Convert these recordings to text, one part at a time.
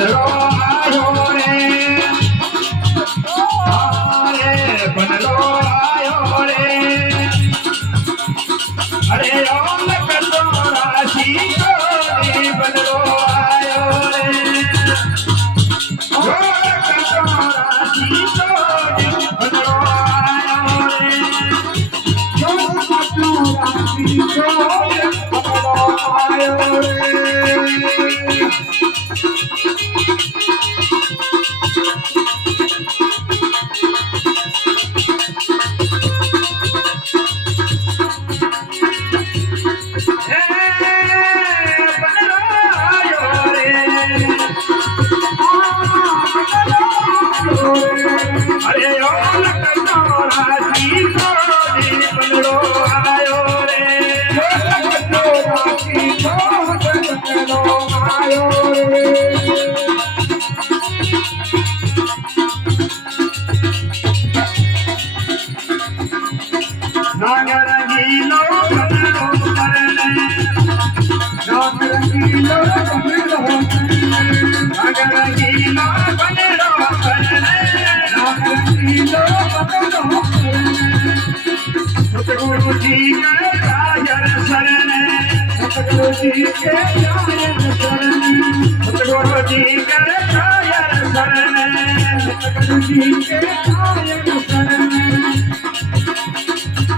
बनलो आयो रे बनलो आयो रे अरे ओम कटोराची कोणी बनलो आयो रे कटोराची कोणी बनलो आयो रे कटोराची कोणी बनलो आयो रे अरे ओम कटोराची कोणी बनलो आयो रे कटोराची कोणी बनलो आयो रे नागरंगीलो बनलो करने नागरंगीलो बनलो नागरंगीलो बनलो करने सतगुरु जी के कायर शरण सतगुरु जी के कायर शरण सतगुरु जी के कायर शरण सतगुरु जी के कायर शरण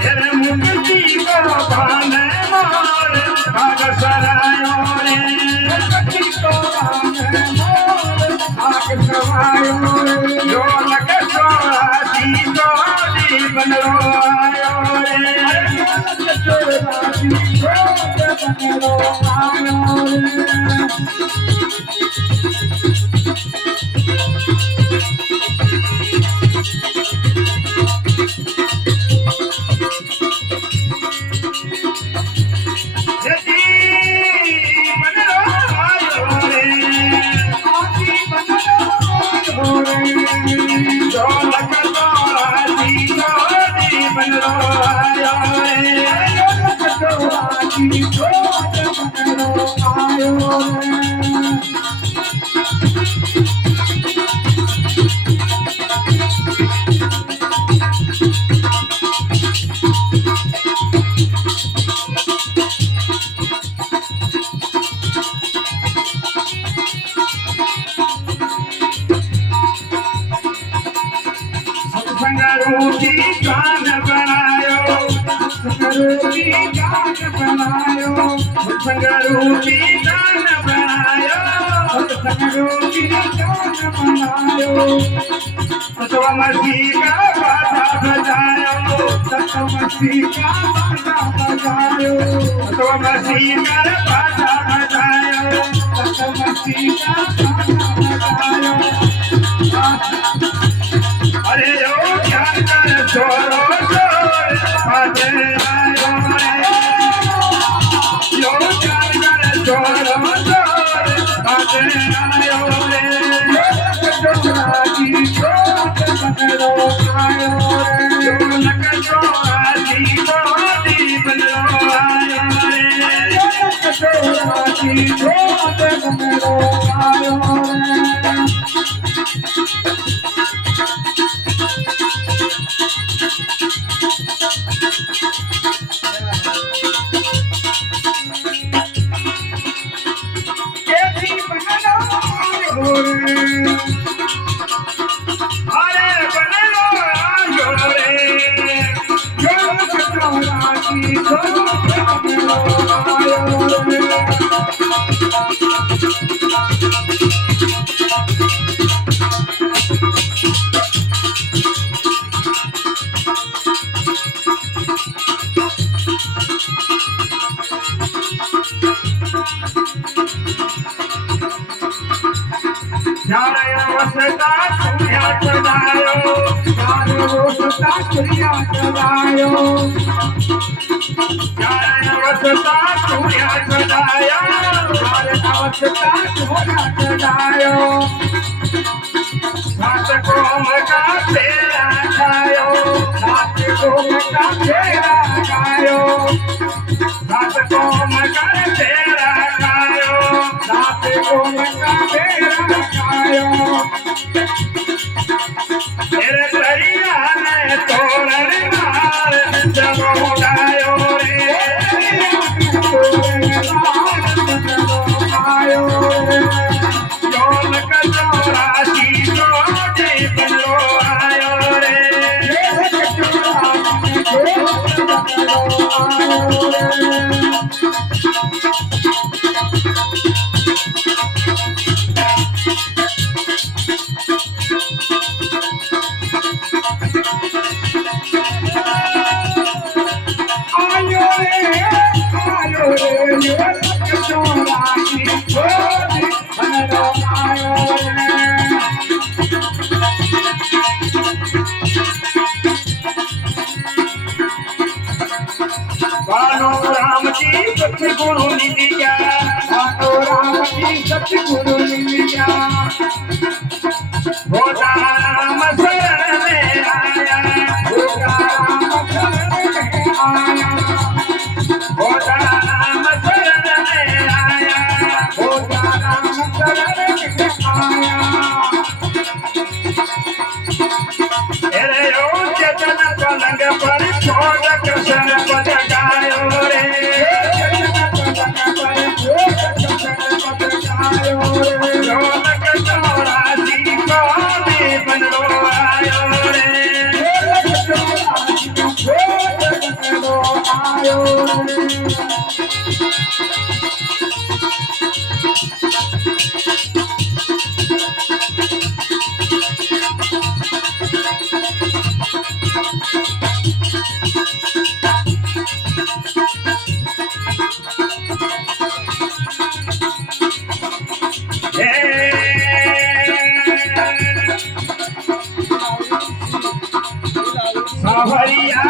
तेरे मुक्ति को पाने मोर भाग सरायो रे मुक्ति को पाने मोर भाग सरायो रे जो कटोराची कोणी बनलो आयो रे कटोराची कोणी बनलो आयो रे सतगुरुजी जान बनायो सतगुरुजी जान बनायो सतगुरुजी जान बनायो सतगुरुजी जान बनायो सतव मसीह का बाजा बजायो सतव मसीह का बाजा बजायो सतव मसीह का बाजा बजायो सतव मसीह का बाजा बजायो अरे ओ ज्ञान कर छोड़ो छोड़ बाजे आयो रे यो ज्ञान कर छोड़ो छोड़ बाजे आयो रे कटोराची कोणी बनलो आयो रे यो कटोराची कोणी बनलो आयो रे कटोराची कोणी बनलो आयो रे अरे बनलो आयो रे जो कटोराची कोणी बनलो आयो रे वसता सूर्यात जायो वसता सूर्यात जायो वसता सूर्यात जायो वसता सूर्यात जायो सात कोम का तेरा खायो सात कोम का तेरा खायो सात कोम का तेरा खायो सात कोम का तेरा तेरे दरिया ने तोरण मार जमोगायो रे ढोलक चौरासी को जीवनो आयो रे राम जी सतगुरु निलिया राम जी सतगुरु निलिया हो राम शरण में आया हो राम शरण में आया हो राम शरण में आया हो राम शरण में आया तेरे ओ चेतन पलंग पर छोड़ कृष्ण पद गायो रे ढोलक चौरासी को जीवन रो आयो सावरिया